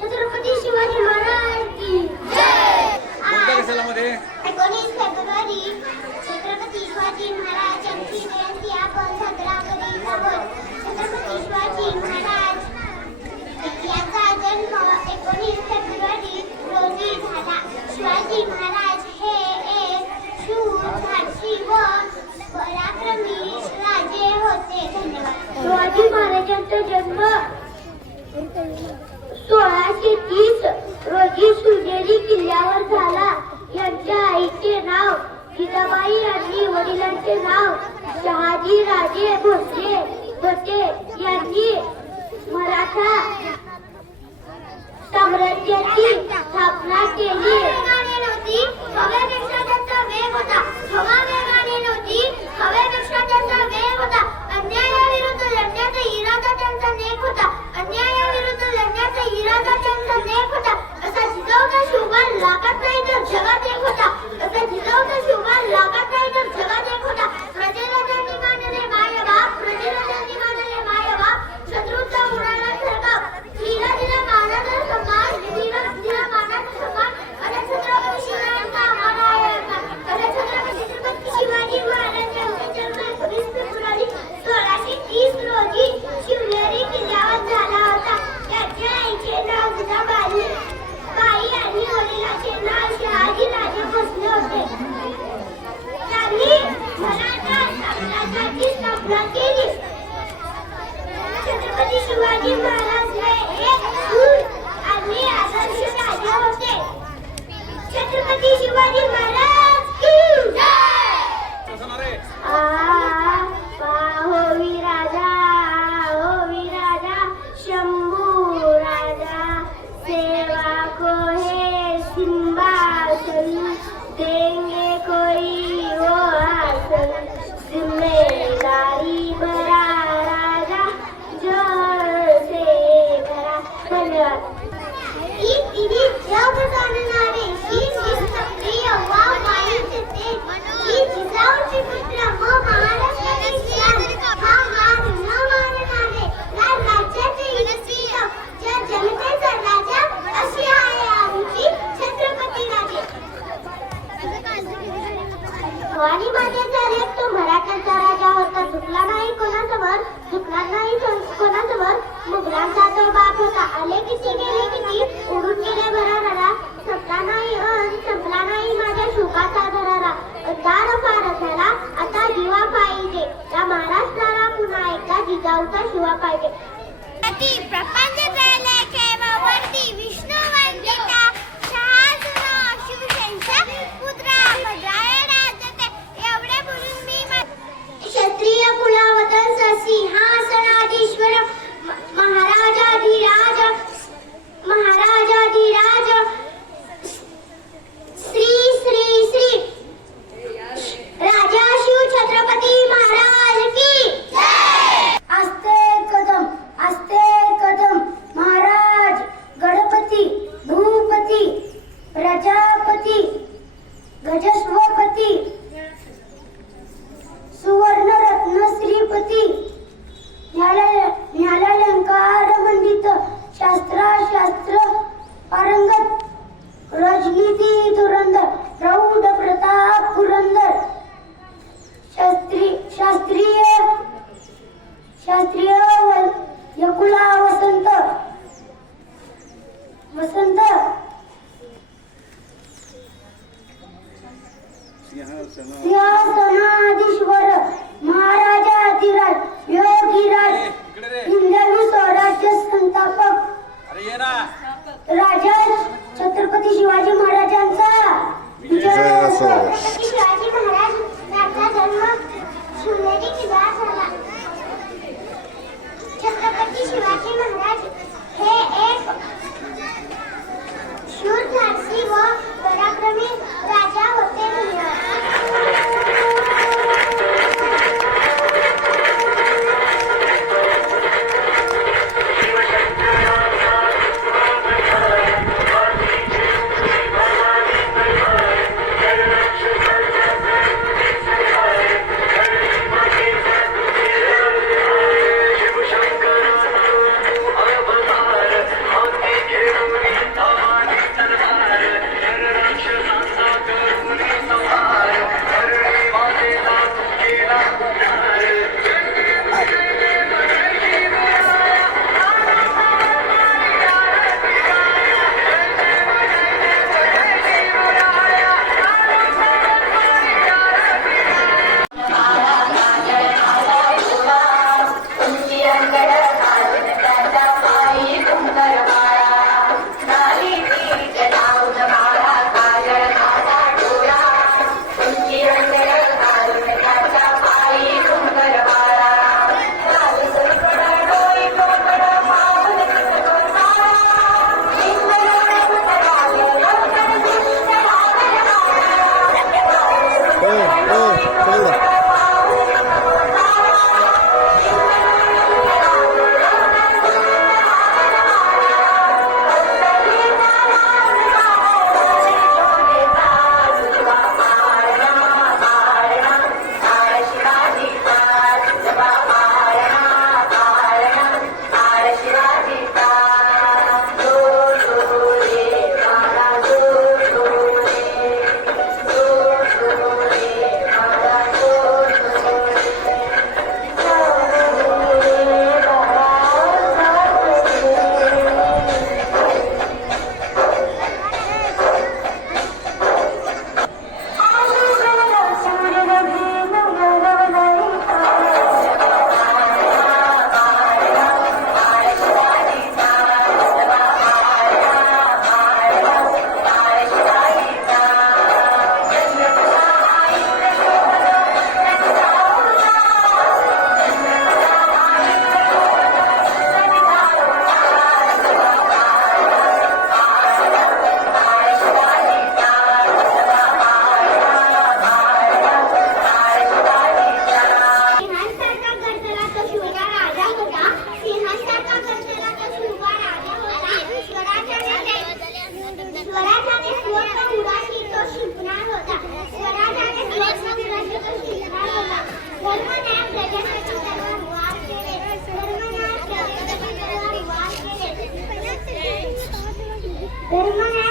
छत्रपती शिवाजी महाराज की जय। 19 फेब्रुवारी छत्रपती शिवाजी महाराज यांची जयंती आपण साजरा करीत आहोत. छत्रपती शिवाजी महाराज यांचा जन्म 19 फेब्रुवारी रोजी झाला. शिवाजी महाराज हे एक शूर, धाडसी व पराक्रमी राजे होते. धन्यवाद. शिवाजी महाराजांचा जन्म 1630 रोजी शिवनेरी किल्ल्यावर झाला. यांच्या आईचे नाव जिजाबाई आणि वडिलांचे नाव शहाजी राजे भोसले होते. यांनी मराठा साम्राज्याची स्थापना केली. हवेपेक्षा त्यांचा वेग होता. हवा वेगाने नव्हती, हवेपेक्षा त्यांचा वेग होता. अन्यायाविरुद्ध लढण्याचा इरादा त्यांचा नेक होता. अन्यायाविरुद्ध लढण्याचा इरादा त्यांचा नेक होता. असा जिजाऊचा शिवबा लागात नाही तर जगात एक होता. असा जिजाऊचा शिवबा लागात नाही तर जगात एक होता. प्रजेला त्यांनी मानले मायबाप, प्रजेला त्यांनी मानले मायबाप. शत्रूचा उडाला सरकार, हिला दिला मानाचा सन्मान, दिला मानाचा सन्मान. अरे छत्रपती शिवरायांचा आम्हाला अरे छत्रपती शिवाजी महाराजांचा जन्म 19 फेब्रुवारी 1630 रोजी शिवनेरी किल्ल्यावर झाला होता. त्यांच्या आईचे नाव जिजाबाई आणि वडिलांचे नाव शहाजी राजे भोसले होते. त्यांनी मराठा साम्राज्याची स्थापना केली. छत्रपती शिवाजी महाराज हे एक शूर आणि आदर्श राजा होते. छत्रपती शिवाजी महाराज की जय. हो विराजा शंभू राजा सेवा को है सिंहासन देंगे कोई वो हासन जिम्मेदारी बड़ा राजा जोर से पाहिजे. प्रपंच त्रैलेखे वरती विष्णू वंदिता शहासुनो शिवशंकर पुत्रा भद्रायणा जाते. एवढे बोलून मी क्षत्रिय कुलावतंस सिंहासनाधीश्वर महाराजाधिराज श्री श्री श्री राजा शिव छत्रपती महाराज की जय. आस्ते कदम महाराज गणपती भूपती प्रजापती गजस्वपती सुवर्ण रत्न श्रीपती न्यायालंकार मंडित शास्त्र पारंगत राजनीती धुरंधर प्रौढ प्रताप पुरंदर शास्त्रीय यकुला वसंत सिंहासनाधीश्वर महाराजाधिराज योगीराज हिंदवी स्वराज्य संस्थापक राजा छत्रपती शिवाजी महाराजांचा विजय असो. शिवाजी महाराजांचा जन्म शिवनेरी किल्ल्यावर झाला. छत्रपती शिवाजी महाराज हे एक शूर धाडसी व पराक्रमी राजा होते.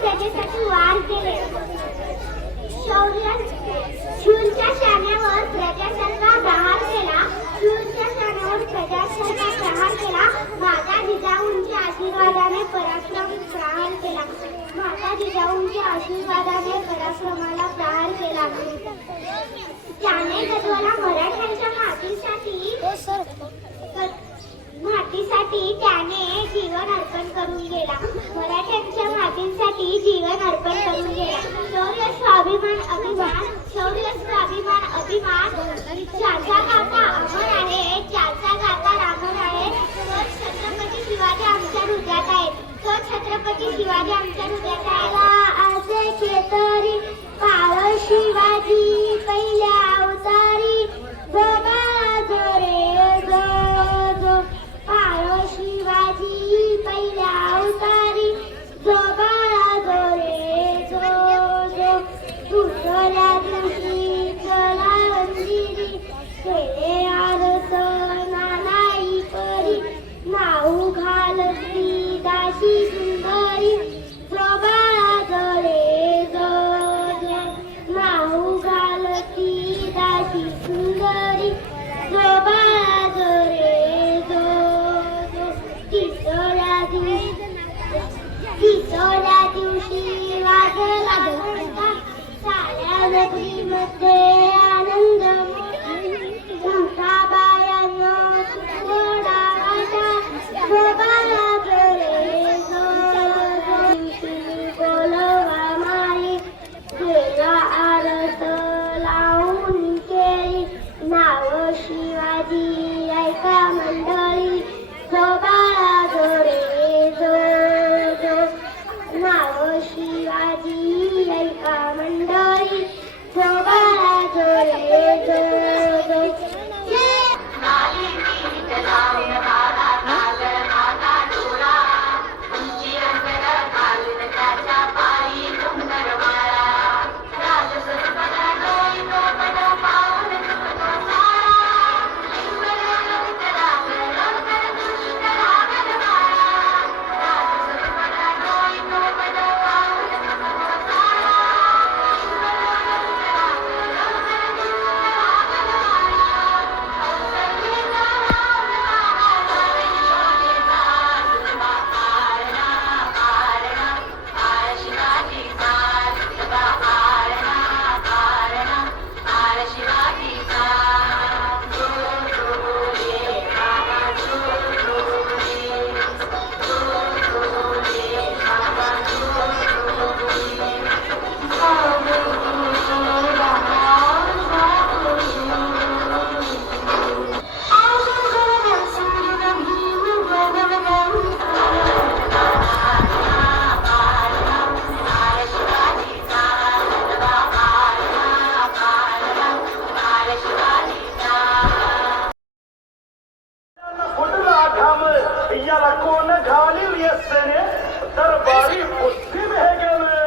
प्रजेसाठी वार केले. शूरच्या शाण्यावर प्रजासत्ताक प्रहार केला. शूरच्या शाण्यावर प्रजासत्ताक प्रहार केला. माता जिजाऊंच्या आशीर्वादाने पराक्रम प्रहार केला. माता जिजाऊंच्या आशीर्वादाने पराक्रमाला प्रहार केला. त्याने गद्वाला मराठ्यांच्या मातीसाठी मातीसाठी त्याने जीवन अर्पण करून गेला. मराठ्यांच्या मातीसाठी जीवन अर्पण करून गेला. शौर्य स्वाभिमान अभिमान, शौर्य स्वाभिमान अभिमान, ज्याचा गाथा अमर आहे, ज्याचा गाथा रामर आहे, तो छत्रपती शिवाजी आमच्या हृदयात आहे. तो छत्रपती शिवाजी आमच्या हृदयात आहे. असे केतरी पाळ शिवाजी पहिल्या अवतारी, जो बाळा जो रे जो जो, पाळ शिवाजी पहिल्या अवतारी, जो बाळा जो रे जो जो. दुसऱ्या दिवशी चला मंदिरी, केले आरत नानाई परी, नाऊ घालती दासी सुंदरी, जो बाळा जो रे जो जो, नाऊ घालती दासी सुंदरी, जो बाळा जो रे जो जो. तिसऱ्या दिवशी वाजला घंटा, साऱ्या नगरीमध्ये आनंद मोठा. बायांना थोडा वाटा, जो बाळा जो रे जो जो. दिवशी बोलवा माई, केला आरत लावून केली, नाव शिवाजी ऐका मंडळी, जो बाळा जो रे जो जो, नाव शिवाजी ऐका मंडळी, जो बाळा जो रे जो जो. याला कोण घालील येसने, दरबारी बुद्धी भेगले.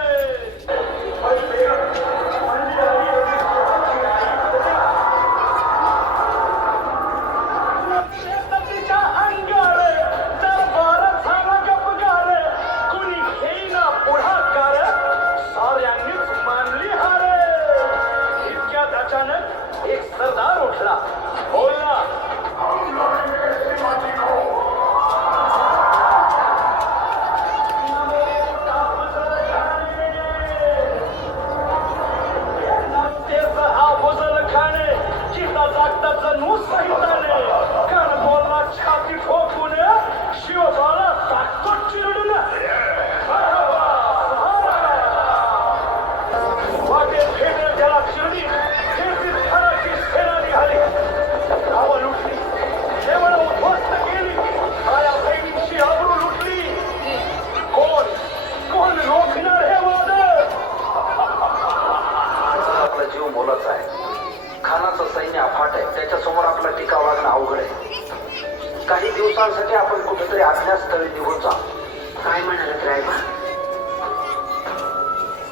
तिच्या अंगारे दरबार झाला गपगारे, कुणी घेईना पुढाकार, साऱ्यांनीच मानली हारे. इतक्यात अचानक एक सरदार उठला, बोलला, छाती ठोकून शिवबाला टाकतो चिरडून. वाटे भेट त्याला चिरडी, घराची सेना निघाली, गावं लुटली, केवळ उद्ध्वस्त केली, माया बहिणीची आबरू लुटली. कोण कोण रोखणार हे वादळ? आपला जीव मोलाचा आहे, खानाचं सैन्य अफाट आहे, त्याच्यासमोर आपला टीका वागणं अवघड आहे. काही दिवसांसाठी आपण कुठेतरी अज्ञातस्थळी निघून जा. काय म्हणालात रायबा?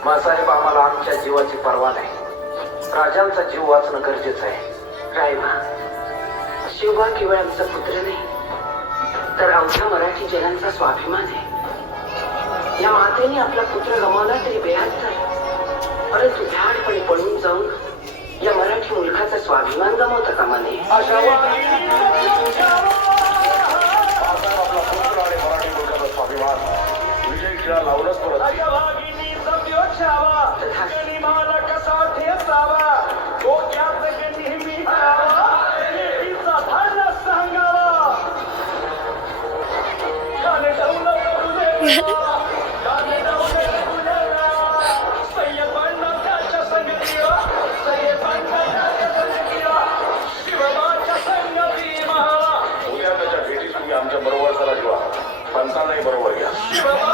मासाहेब, आम्हाला आमच्या जीवाची पर्वा नाही, राजांचा जीव वाचणं गरजेचं आहे. रायबा, शिवबा केवळ आमचा पुत्र नाही, तर अवघ्या मराठी जनांचा स्वाभिमान आहे. या मातेने आपला पुत्र गमावला तरी बेहत्तर, परंतु भ्याडपणे पळून जाऊन या मराठी मुलखाचा स्वाभिमान गमावता कामा नये. अशा आपला पुत्र आणि मराठी मुलखाचा स्वाभिमान विजय खेळा लावूनच परत. मला कसा ठेचावा, डोक्यात नेहमी सांगावा. उद्या त्याच्या भेटीस तुम्ही आमच्या बरोबर चला किंवा पंचांनाही बरोबर घ्या